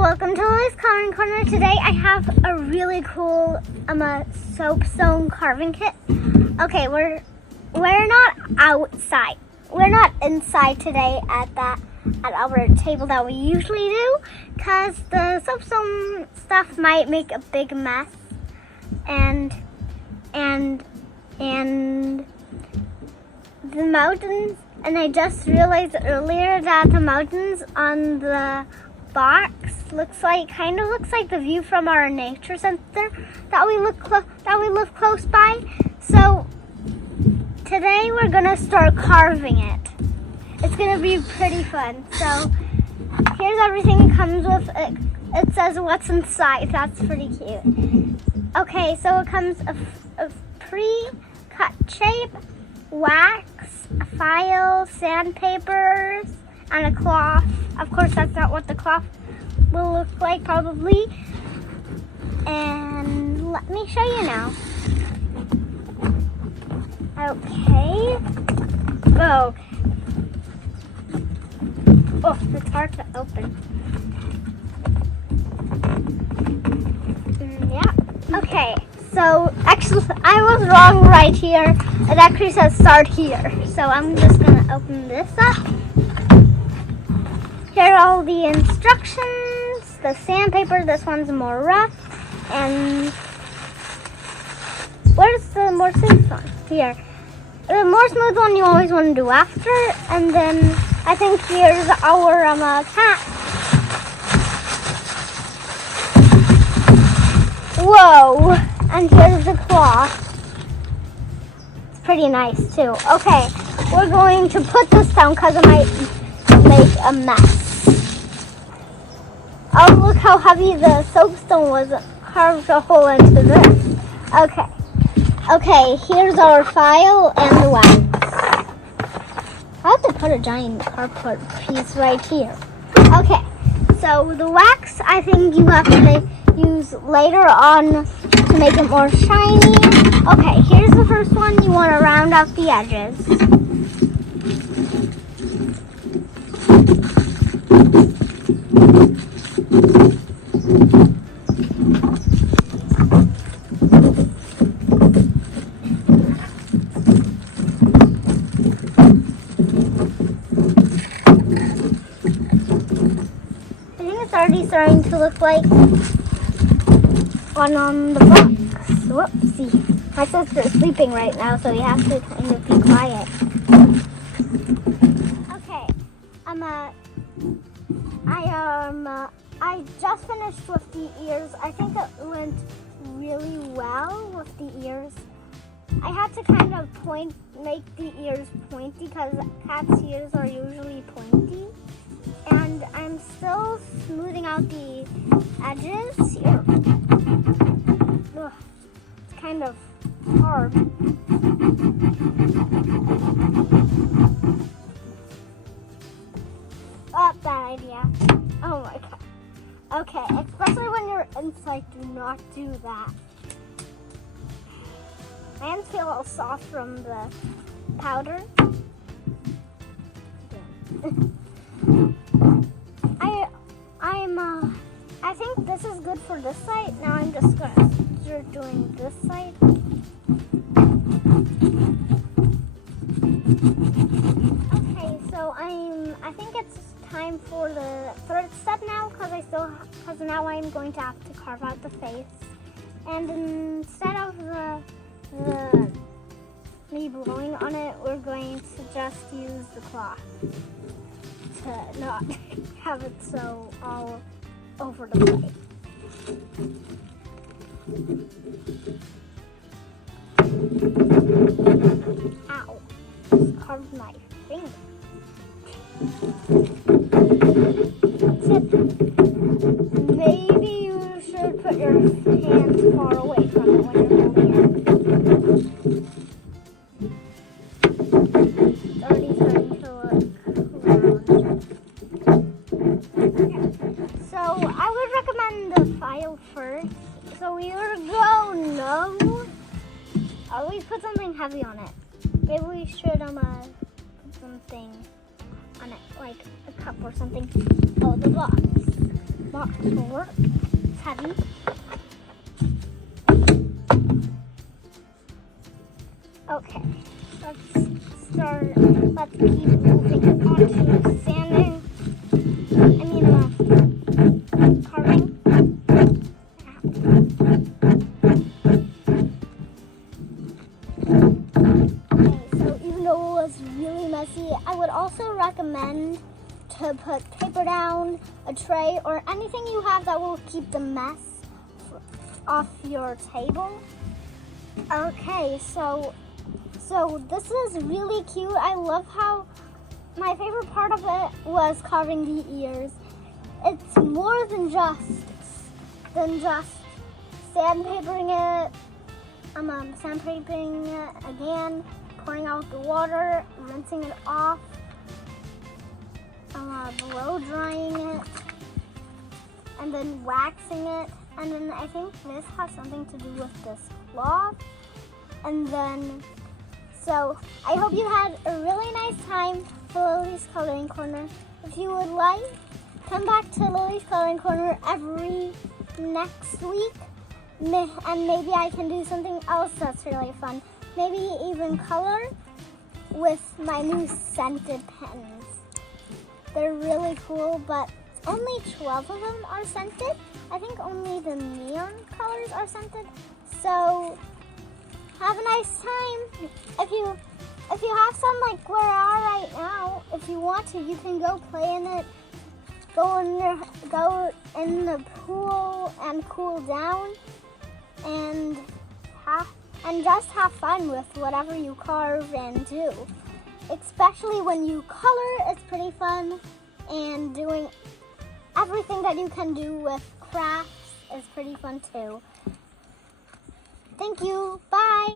welcome to Lily's Carving Corner. Today I have a really cool soapstone carving kit. Okay, we're not outside. We're not inside today at our table that we usually do, because the soapstone stuff might make a big mess. And the mountains, and I just realized earlier that the mountains on the box kind of looks like the view from our nature center that we live close by. So today we're gonna start carving it. It's gonna be pretty fun. So here's everything it comes with. It says what's inside. That's pretty cute. Okay, so it comes a pre-cut shape, wax, a file, sandpapers, and a cloth. Of course, that's not what the cloth will look like, probably. And let me show you now. Okay. Oh, it's hard to open. Yeah. Okay. So actually, I was wrong right here. It actually says start here. So I'm just gonna open this up. Here are all the instructions. The sandpaper, this one's more rough. And where's the more smooth one? Here. The more smooth one you always want to do after. And then I think here's our cat. Whoa! And here's the cloth. It's pretty nice too. Okay, we're going to put this down because it might make a mess. Oh, look how heavy the soapstone was. It carved a hole into this. Okay, here's our file and the wax. I have to put a giant cardboard piece right here. Okay, so the wax, I think you have to use later on to make it more shiny. Okay, here's the first one. You want to round out the edges. I think it's already starting to look like one on the box. Whoopsie. My sister's sleeping right now, so we have to kind of be quiet. Okay. I just finished with the ears. I think it went really well with the ears. I had to kind of make the ears pointy because cats' ears are usually pointy. And I'm still smoothing out the edges here. Ugh, it's kind of hard. Oh, bad idea. Oh my god. Okay, especially when you're inside, do not do that. My hands feel all soft from the powder. I think this is good for this side. Now I'm just gonna start doing this side. Okay, so I think it's time for the third step now, because now I'm going to have to carve out the face. And instead of me blowing on it, we're going to just use the cloth to not have it so all over the place. Ow, just carved my finger. Maybe you should put your hands far away from it when you're holding it. It's already starting to look round. So I would recommend the file first. So we were going no. Always put something heavy on it. Maybe we should put something on it, like a cup or something. Oh, the box. box will work. It's heavy. Okay, let's keep moving on to sanding. Carving. Okay, so even though it was really messy, I would also recommend to put paper down, a tray, or anything you have that will keep the mess off your table. Okay, so this is really cute. I love how my favorite part of it was carving the ears. It's more than just sandpapering it. Sandpapering it again, pouring out the water, rinsing it off, blow drying it, and then waxing it. And then I think this has something to do with this cloth. And then, so I hope you had a really nice time for Lily's Coloring Corner. If you would like, come back to Lily's Coloring Corner every next week. And maybe I can do something else that's really fun. Maybe even color with my new scented pens. They're really cool, but only 12 of them are scented. I think only the neon colors are scented. So have a nice time. If you have some like where I are right now, if you want to, you can go play in it. Go in the pool and cool down, and just have fun with whatever you carve and do. Especially when you color, it's pretty fun, and doing everything that you can do with crafts is pretty fun too. Thank you. Bye.